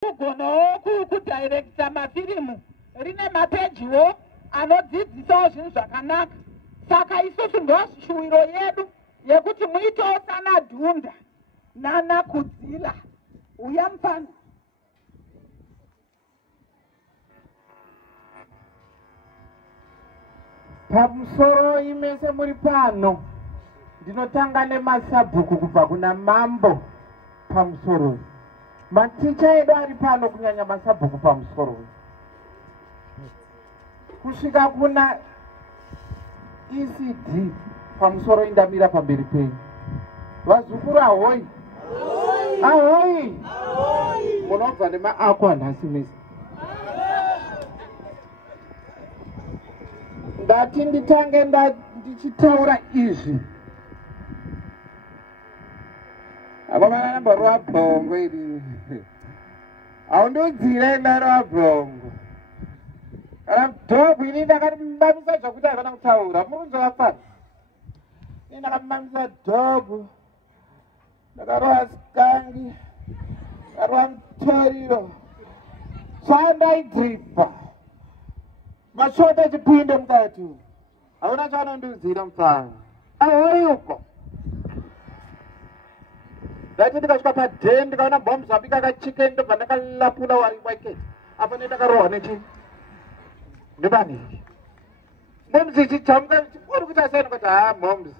kugonoku kudirecta mafirimu rine mapejiwo anodzidzisawo zvinhu zvakanaka. Saka isusu ndoshuwiro yedu yekuti muitewo sana Dhunda nana Kudzila. Uya mufana. Pamusoro imese muri pano ndinotanga nemasabhuku kubva kuna Mambo pamusoro. Maticha edu ari pano kunyanya masabhuku pamusoro. Kusvika kuna ECD pamusoro indamira pamberi penyu. Vazukuru ahoi. Ahoi. Munobva nemaakwa nhasi mese. Ndati nditange ndichitaura izvi. Apa mana namba rwabhongo iri. Aundiudzire ndarwabhongo. Kana mudhogo ini ndakambamisa zvakuti havana kutaura. Murunzwa fana. Ini ndakambamisa dhogo. Ndakarova sikangi. Ndakarova mutoriro. Chandaidripa. Mashota chipinde mukati. Hauna chaanondiudzira mufana. Ahori uko. Ndati ndikasvika padhe ndikaona bhombu zvabika kachikeni ndobva ndakalapula wari wake. Apa ndakarohwa nechi. Ndibani. Bombs ichichamuka chikuru kuti asene kuti bombs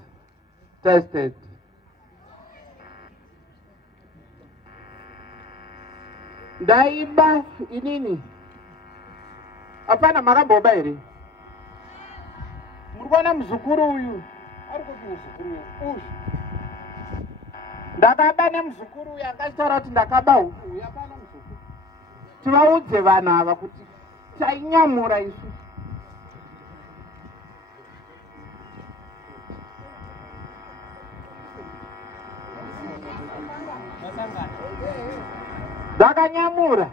tested. Ndaiba inini. Apana makamboba here. Muri kuona muzukuru uyu. Ari kuti muzukuru uyu. Ndakaba nemuzukuru uyu akataura kuti ndakaba uyu. Apana muzukuru. Tivaudze vanhu ava kuti tainyamura isu. Ndakanyamura.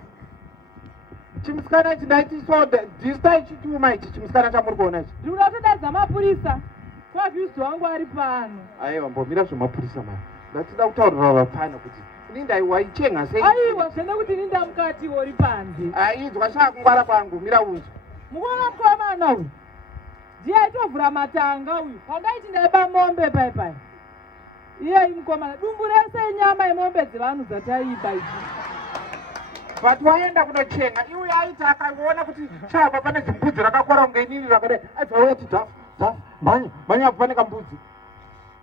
Chimusikana chinaiti soda, ndista ichituma ichi chimusikana chamuri kuona ichi. Ndikuda kutodadza mapurisa. Kwavhisi wangu ari pano. Aiwa, mbomira zvemapurisa mani. Ndatida kutaurira vafana kuti ini ndaiwaichenga sei. Aiwa, zvene kuti ini ndamukati uri panze. Aidzwa shakungwara kwangu, mira unzwa. Mukuona mukomana uyu. Ndiye aitovhura matanga uyu. Pandaiti ndaiba mombe pai. Iye mukomana, dumbu rese nyama yemombe dzevanhu dzataiba ichi. But waenda kunochenga, iwe aita akaona kuti chapa pane zimbudzi rakakora kunge inini rakadai. Aibva kuti manya kufaneka mbudzi.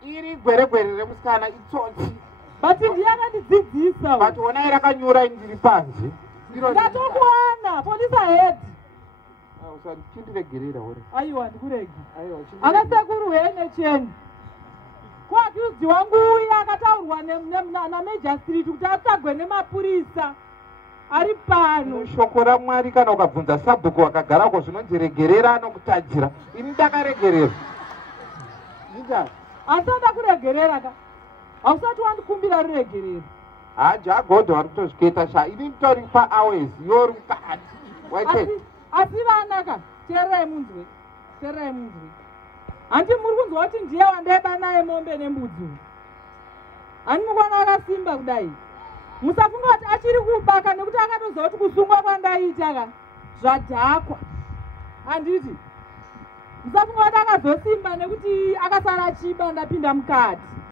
Iri gweregwere remusikana itsotsi. But ndiye akandidzidzisa. But onai rakanyura ndiri panze. Ndatokuona, polisa head. Chindiregerera uri. Aiwa, ndikuregi. Aiwa, akasekuru hene cheni. Kuakiuzi wangu uya akataurwa naMajor Street kuti atsvagwe nemapurisa. Ari pano. Shoko raMwari kana ukabvunza sabhuku wakagarako zvinonzi regerera anokutadzira. Ini ndakaregerera. Ndinda. Asanda kuregerera ka. Ausati wandikumbira ruregerero. Haja agodha vari kutozviketa sha. Ini nditori pahours yori mukati. Waite. Asi vanaka. Terai munzwe. Handi muri kunzwa kuti ndiye wandaiba naye mombe nembudzi. Ani mukuona akasimba kudai. Musafunga kuti achiri kubaka nekuti akatoziva kuti kusungwa kwandaita ka zvadhakwa. Handiti. Musafunga kuti akazosimba nekuti akasara chiba ndapinda mukati.